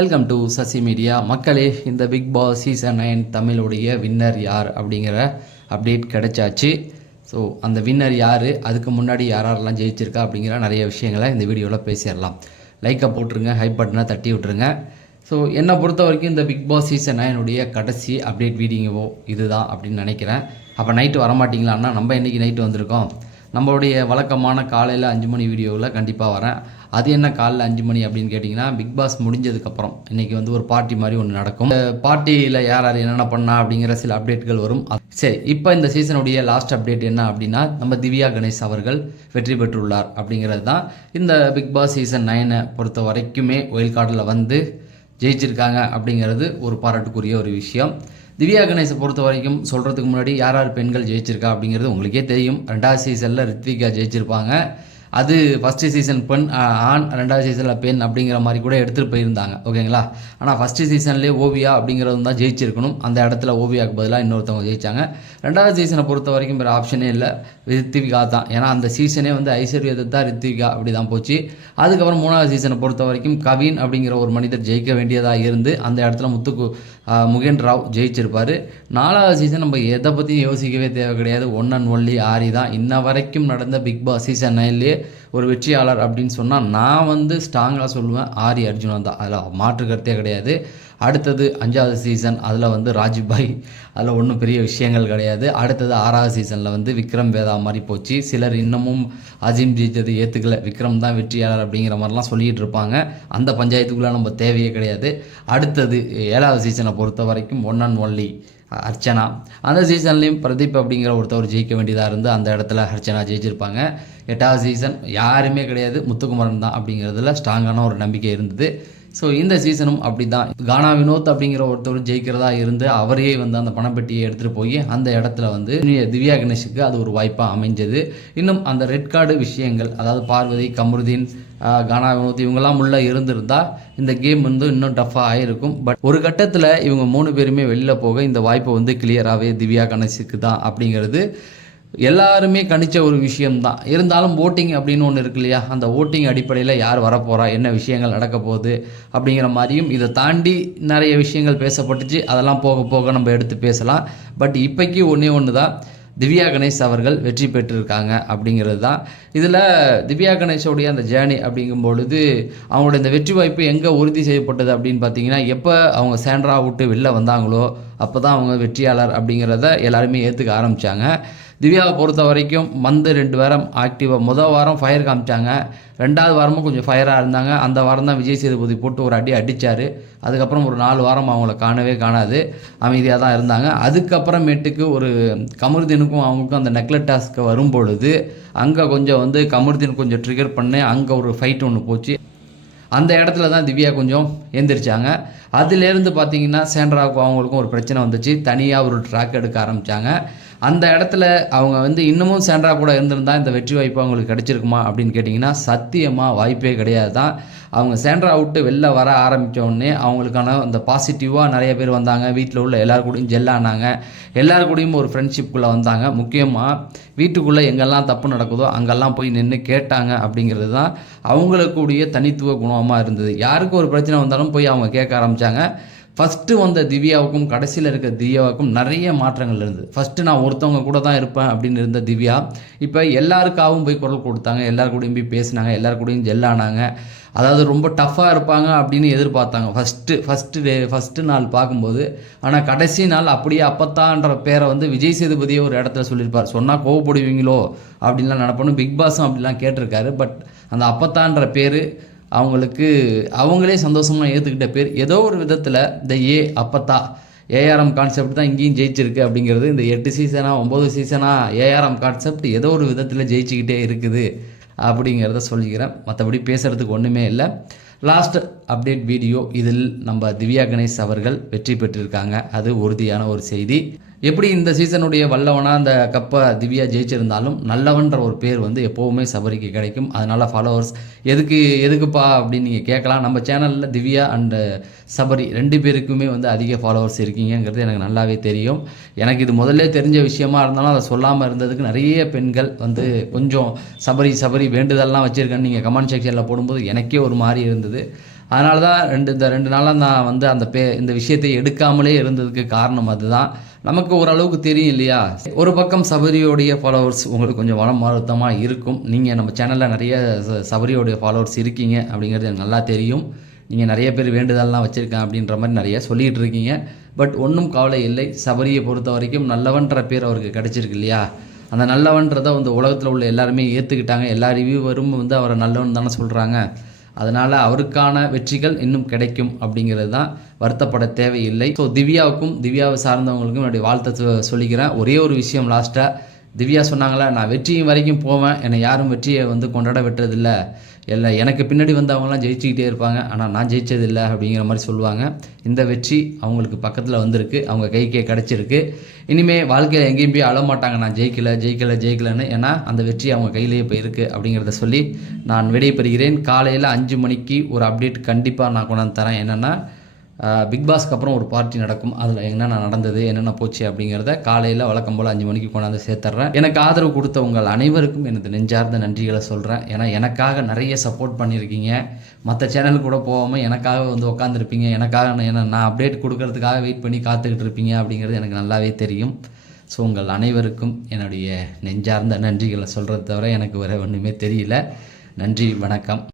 Welcome to Sasi media. மக்களே, இந்த big Boss season 9 தமிழுடைய வின்னர் யார் அப்படிங்கிற அப்டேட் கிடைச்சாச்சு. ஸோ அந்த வின்னர் யார், அதுக்கு முன்னாடி யாரெல்லாம் ஜெயிச்சிருக்கா அப்படிங்கிற நிறைய விஷயங்களை இந்த வீடியோவில் பேசிடலாம். லைக்கை போட்டுருங்க, ஹைப் பட்டனை தட்டி விட்டுருங்க. ஸோ என்னை பொறுத்த வரைக்கும் இந்த பிக் பாஸ் சீசன் 9 கடைசி அப்டேட் வீடியோ இதுதான் அப்படின்னு நினைக்கிறேன். அப்போ நைட்டு வரமாட்டிங்களான்னா நம்ம இன்றைக்கி நைட்டு வந்திருக்கோம். நம்மளுடைய வழக்கமான காலையில் 5 மணி வீடியோவில் கண்டிப்பாக வரேன். அது என்ன காலையில் 5 மணி அப்படின்னு கேட்டிங்கன்னா, பிக் பாஸ் முடிஞ்சதுக்கப்புறம் இன்றைக்கி ஒரு பார்ட்டி மாதிரி ஒன்று நடக்கும். பார்ட்டியில் யார் யார் என்னென்ன பண்ணா அப்படிங்கிற சில அப்டேட்கள் வரும். சரி, இப்போ இந்த சீசனுடைய லாஸ்ட் அப்டேட் என்ன அப்படின்னா, நம்ம திவ்யா கணேஷ் அவர்கள் வெற்றி பெற்றுள்ளார் அப்படிங்கிறது தான். இந்த பிக் பாஸ் சீசன் 9 பொறுத்த வரைக்குமே ஒயில் கார்டில் ஜெயிச்சிருக்காங்க அப்படிங்கிறது ஒரு பாராட்டுக்குரிய ஒரு விஷயம். திவ்யா கணேஷை பொறுத்த வரைக்கும் சொல்கிறதுக்கு முன்னாடி யார் யார் பெண்கள் ஜெயிச்சிருக்கா அப்படிங்கிறது உங்களுக்கே தெரியும். 2வது சீசனில் ரித்விகா ஜெயிச்சிருப்பாங்க. அது ஃபஸ்ட்டு சீசன் பெண் ஆண், 2வது சீசனில் பெண் அப்படிங்கிற மாதிரி கூட எடுத்துகிட்டு போயிருந்தாங்க. ஓகேங்களா? ஆனால் ஃபஸ்ட்டு சீசன்லேயே ஓவியா அப்படிங்கிறது தான் ஜெயிச்சிருக்கணும். அந்த இடத்துல ஓவியாவுக்கு பதிலாக இன்னொருத்தவங்க ஜெயித்தாங்க. 2வது சீசனை பொறுத்த வரைக்கும் வேறு ஆப்ஷனே இல்லை, ரித்விகா தான். ஏன்னா அந்த சீசனே ஐஸ்வர்யா தான் ரித்விகா அப்படி தான் போச்சு. அதுக்கப்புறம் 3வது சீசனை பொறுத்த வரைக்கும் கவின் அப்படிங்கிற ஒரு மனிதர் ஜெயிக்க வேண்டியதாக இருந்து அந்த இடத்துல முகேன் ராவ் ஜெயிச்சிருப்பார். 4வது சீசன் நம்ம எதை பற்றியும் யோசிக்கவே தேவை கிடையாது. ஒன் அண்ட் ஒன்லி ஆரி தான். இன்ன வரைக்கும் நடந்த பிக் பாஸ் சீசன் 9 ஒரு வெற்றியாளர் அப்படின்னு சொன்னால் நான் ஸ்ட்ராங்காக சொல்லுவேன், ஆரி அர்ஜுனன் தான். அதில் மாற்று கருத்தே கிடையாது. அடுத்தது 5வது சீசன், அதில் ராஜ்பாய், அதில் ஒன்றும் பெரிய விஷயங்கள் கிடையாது. அடுத்தது 6வது சீசனில் விக்ரம் வேதா மாதிரி போச்சு. சிலர் இன்னமும் அஜீம் ஜெயித்தது ஏற்றுக்கல, விக்ரம் தான் வெற்றியாளர் அப்படிங்கிற மாதிரிலாம் சொல்லிகிட்டு இருப்பாங்க. அந்த பஞ்சாயத்துக்குள்ளே நம்ம தேவையே கிடையாது. அடுத்தது 7வது சீசனை பொறுத்த வரைக்கும் ஒன் அண்ட் ஒன்லி அர்ச்சனா. அந்த சீசன்லேயும் பிரதீப் அப்படிங்கிற ஒருத்தவர் ஜெயிக்க வேண்டியதாக இருந்து அந்த இடத்துல அர்ச்சனா ஜெயிச்சிருப்பாங்க. 8வது சீசன் யாருமே கிடையாது, முத்துக்குமரன் தான் அப்படிங்கிறதுல ஸ்ட்ராங்கான ஒரு நம்பிக்கை இருந்தது. ஸோ இந்த சீசனும் அப்படி தான். கானா வினோத் அப்படிங்கிற ஒருத்தர் ஜெயிக்கிறதா இருந்து அவரே அந்த பணப்பெட்டியை எடுத்துகிட்டு போய் அந்த இடத்துல திவ்யா கணேஷுக்கு அது ஒரு வாய்ப்பாக அமைஞ்சது. இன்னும் அந்த ரெட் கார்டு விஷயங்கள், அதாவது பார்வதி, கமருதீன், கானா வினோத் இவங்கெல்லாம் உள்ளே இருந்திருந்தால் இந்த கேம் இன்னும் டஃப்பாக ஆகிருக்கும். பட் ஒரு கட்டத்தில் இவங்க 3 பேருமே வெளியில் போக இந்த வாய்ப்பை கிளியராகவே திவ்யா கணேஷுக்கு தான் அப்படிங்கிறது எல்லாருமே கணிச்ச ஒரு விஷயம்தான். இருந்தாலும் ஓட்டிங் அப்படின்னு ஒன்று இருக்கு இல்லையா, அந்த ஓட்டிங் அடிப்படையில் யார் வரப்போகிறா, என்ன விஷயங்கள் நடக்க போகுது அப்படிங்கிற மாதிரியும் இதை தாண்டி நிறைய விஷயங்கள் பேசப்பட்டுச்சு. அதெல்லாம் போக போக நம்ம எடுத்து பேசலாம். பட் இப்போக்கி ஒன்று தான், திவ்யா கணேஷ் அவர்கள் வெற்றி பெற்றிருக்காங்க அப்படிங்கிறது தான். இதில் திவ்யா கணேஷோடைய அந்த ஜேர்னி அப்படிங்கும்பொழுது அவங்களோட இந்த வெற்றி வாய்ப்பு எங்கே உறுதி செய்யப்பட்டது அப்படின்னு பார்த்தீங்கன்னா, எப்போ அவங்க சேண்ட்ரா விட்டு வெளில வந்தாங்களோ அப்போ தான் அவங்க வெற்றியாளர் அப்படிங்கிறத எல்லாருமே ஏற்றுக்க ஆரம்பித்தாங்க. திவ்யாவை பொறுத்த வரைக்கும் 2 வாரம் ஆக்டிவாக, முதல் வாரம் ஃபயர் காமிச்சாங்க, 2வது வாரமும் கொஞ்சம் ஃபயராக இருந்தாங்க. அந்த வாரம் தான் விஜய் சேதுபதி போட்டு ஒரு அடித்தார். அதுக்கப்புறம் ஒரு 4 வாரம் அவங்கள காணாது, அமைதியாக தான் இருந்தாங்க. அதுக்கப்புறமேட்டுக்கு ஒரு கமருதீனுக்கும் அவங்களுக்கும் அந்த நெக்லட் டாஸ்க்கு வரும்பொழுது அங்கே கொஞ்சம் கமருதீன் கொஞ்சம் ட்ரிகர் பண்ணி அங்கே ஒரு ஃபைட் ஒன்று போச்சு. அந்த இடத்துல தான் திவ்யா கொஞ்சம் எந்திரிச்சாங்க. அதுலேருந்து பார்த்தீங்கன்னா சேண்ட்ராவுக்கும் அவங்களுக்கும் ஒரு பிரச்சனை வந்துச்சு. தனியாக ஒரு ட்ராக் எடுக்க ஆரம்பித்தாங்க. அந்த இடத்துல அவங்க இன்னமும் சேண்ட்ரா கூட இருந்திருந்தால் இந்த வெற்றி வாய்ப்பு அவங்களுக்கு கிடச்சிருக்குமா அப்படின்னு கேட்டிங்கன்னா சத்தியமாக வாய்ப்பே கிடையாது தான். அவங்க சேண்ட்ரா விட்டு வெளில வர ஆரம்பித்த உடனே அவங்களுக்கான அந்த பாசிட்டிவாக நிறைய பேர் வந்தாங்க. வீட்டில் உள்ள எல்லாரு கூடயும் ஜெல்லானாங்க, எல்லாரு கூடயும் ஒரு ஃப்ரெண்ட்ஷிப்புக்குள்ளே வந்தாங்க. முக்கியமாக வீட்டுக்குள்ளே எங்கெல்லாம் தப்பு நடக்குதோ அங்கெல்லாம் போய் நின்று கேட்டாங்க அப்படிங்கிறது தான் அவங்களுக்குடைய தனித்துவ குணமாக இருந்தது. யாருக்கு ஒரு பிரச்சனை வந்தாலும் போய் அவங்க கேட்க ஆரம்பித்தாங்க. ஃபஸ்ட்டு வந்த திவ்யாவுக்கும் கடைசியில் இருக்க திவ்யாவுக்கும் நிறைய மாற்றங்கள் இருந்தது. ஃபஸ்ட்டு நான் ஒருத்தவங்க கூட தான் இருப்பேன் அப்படின்னு இருந்த திவ்யா இப்போ எல்லாருக்காகவும் போய் குரல் கொடுத்தாங்க, எல்லாரு கூடயும் போய் பேசினாங்க, எல்லாரு கூடயும் ஜெல்லானாங்க. அதாவது ரொம்ப டஃப்பாக இருப்பாங்க அப்படின்னு எதிர்பார்த்தாங்க ஃபஸ்ட்டு நாள் பார்க்கும்போது. ஆனால் கடைசி நாள் அப்படியே அப்பத்தான்ற பேரை விஜய் சேதுபதியை ஒரு இடத்துல சொல்லியிருப்பார். சொன்னால் கோவப்படுவீங்களோ அப்படின்லாம் நினைப்பணும். பிக் பாஸும் அப்படிலாம் கேட்டிருக்காரு. பட் அந்த அப்பத்தான்ற பேர் அவங்களே சந்தோஷமாக ஏற்றுக்கிட்ட பேர். ஏதோ ஒரு விதத்தில் இந்த அப்பத்தா ஏஆர்எம் கான்செப்ட் தான் இங்கேயும் ஜெயிச்சிருக்கு அப்படிங்கிறது. இந்த 8 சீசனா 9 சீசனா ஏஆர்எம் கான்செப்ட் ஏதோ ஒரு விதத்தில் ஜெயிச்சுக்கிட்டே இருக்குது அப்படிங்கிறத சொல்லிக்கிறேன். மற்றபடி பேசுகிறதுக்கு ஒன்றுமே இல்லை. லாஸ்ட் அப்டேட் வீடியோ, இதில் நம்ம திவ்யா கணேஷ் அவர்கள் வெற்றி பெற்றிருக்காங்க, அது உறுதியான ஒரு செய்தி. எப்படி இந்த சீசனுடைய வல்லவனாக அந்த கப்பை திவ்யா ஜெயிச்சிருந்தாலும் நல்லவன்ற ஒரு பேர் எப்போவுமே சபரிக்கு கிடைக்கும். அதனால் ஃபாலோவர்ஸ் எதுக்குப்பா அப்படின்னு நீங்கள் கேட்கலாம். நம்ம சேனலில் திவ்யா அண்டு சபரி 2 பேருக்குமே அதிக ஃபாலோவர்ஸ் இருக்கீங்கிறது எனக்கு நல்லாவே தெரியும். எனக்கு இது முதல்ல தெரிஞ்ச விஷயமா இருந்தாலும் அதை சொல்லாமல் இருந்ததுக்கு நிறைய பெண்கள் கொஞ்சம் சபரி வேண்டுதல்லாம் வச்சுருக்கேன்னு நீங்கள் கமெண்ட் செக்ஷனில் போடும்போது எனக்கே ஒரு மாதிரி இருந்தது. அதனால தான் இந்த 2 நாளாக நான் வந்து இந்த விஷயத்தை எடுக்காமலே இருந்ததுக்கு காரணம் அதுதான். நமக்கு ஓரளவுக்கு தெரியும் இல்லையா? ஒரு பக்கம் சபரியோடைய ஃபாலோவர்ஸ் உங்களுக்கு கொஞ்சம் மனம் வருத்தமாக இருக்கும். நீங்கள் நம்ம சேனலில் நிறைய சபரியோடைய ஃபாலோவர்ஸ் இருக்கீங்க அப்படிங்கிறது எனக்கு நல்லா தெரியும். நீங்கள் நிறைய பேர் வேண்டுதல்லாம் வச்சுருக்கேன் அப்படின்ற மாதிரி நிறைய சொல்லிகிட்டு இருக்கீங்க. பட் ஒன்றும் கவலை இல்லை. சபரியை பொறுத்த வரைக்கும் நல்லவன்ற பேர் அவருக்கு கிடச்சிருக்கு இல்லையா? அந்த நல்லவன்றதை வந்து உலகத்தில் உள்ள எல்லாருமே ஏற்றுக்கிட்டாங்க. எல்லா ரிவ்யூவரும் வந்து அவரை நல்லவன் தானே சொல்கிறாங்க. அதனால் அவருக்கான வெற்றிகள் இன்னும் கிடைக்கும் அப்படிங்கிறது தான், வருத்தப்பட தேவையில்லை. ஸோ திவ்யாவை சார்ந்தவங்களுக்கும் என்னுடைய வாழ்த்தை சொல்லிக்கிறேன். ஒரே ஒரு விஷயம் லாஸ்ட்டாக, திவ்யா சொன்னாங்களே, நான் வெற்றியும் வரைக்கும் போவேன், என்னை யாரும் வெற்றியை வந்து கொண்டாட விட்டுறதில்லை, எனக்கு பின்னாடி வந்தவங்களாம் ஜெயிச்சுக்கிட்டே இருப்பாங்க, ஆனால் நான் ஜெயித்ததில்லை அப்படிங்கிற மாதிரி சொல்லுவாங்க. இந்த வெற்றி அவங்களுக்கு பக்கத்தில் வந்திருக்கு, அவங்க கைக்கே கிடச்சிருக்கு. இனிமேல் வாழ்க்கையில் எங்கேயும் போய் அழமாட்டாங்க நான் ஜெயிக்கலைன்னு. ஏன்னா அந்த வெற்றி அவங்க கையிலேயே இப்போ இருக்குது அப்படிங்கிறத சொல்லி நான் விடைபெறுகிறேன். காலையில் 5 மணிக்கு ஒரு அப்டேட் கண்டிப்பாக நான் கொண்டாந்து தரேன். என்னென்னா, பிக் பாஸ்க்கு அப்புறம் ஒரு பார்ட்டி நடக்கும். அதில் என்னென்ன நடந்தது, என்னென்ன போச்சு அப்படிங்கிறத காலையில் வழக்கம் போல் 5 மணிக்கு கொண்டாந்து சேர்த்துட்றேன். எனக்கு ஆதரவு கொடுத்த உங்கள் அனைவருக்கும் எனது நெஞ்சார்ந்த நன்றிகளை சொல்கிறேன். ஏன்னா எனக்காக நிறைய சப்போர்ட் பண்ணியிருக்கீங்க. மற்ற சேனலுக்கு கூட போகாமல் எனக்காக வந்து உட்காந்துருப்பீங்க. எனக்காக நான் அப்டேட் கொடுக்கறதுக்காக வெயிட் பண்ணி காத்துக்கிட்டு இருப்பீங்க அப்படிங்கிறது எனக்கு நல்லாவே தெரியும். ஸோ உங்கள் அனைவருக்கும் என்னுடைய நெஞ்சார்ந்த நன்றிகளை சொல்கிறத தவிர எனக்கு வேறு ஒன்றுமே தெரியல. நன்றி, வணக்கம்.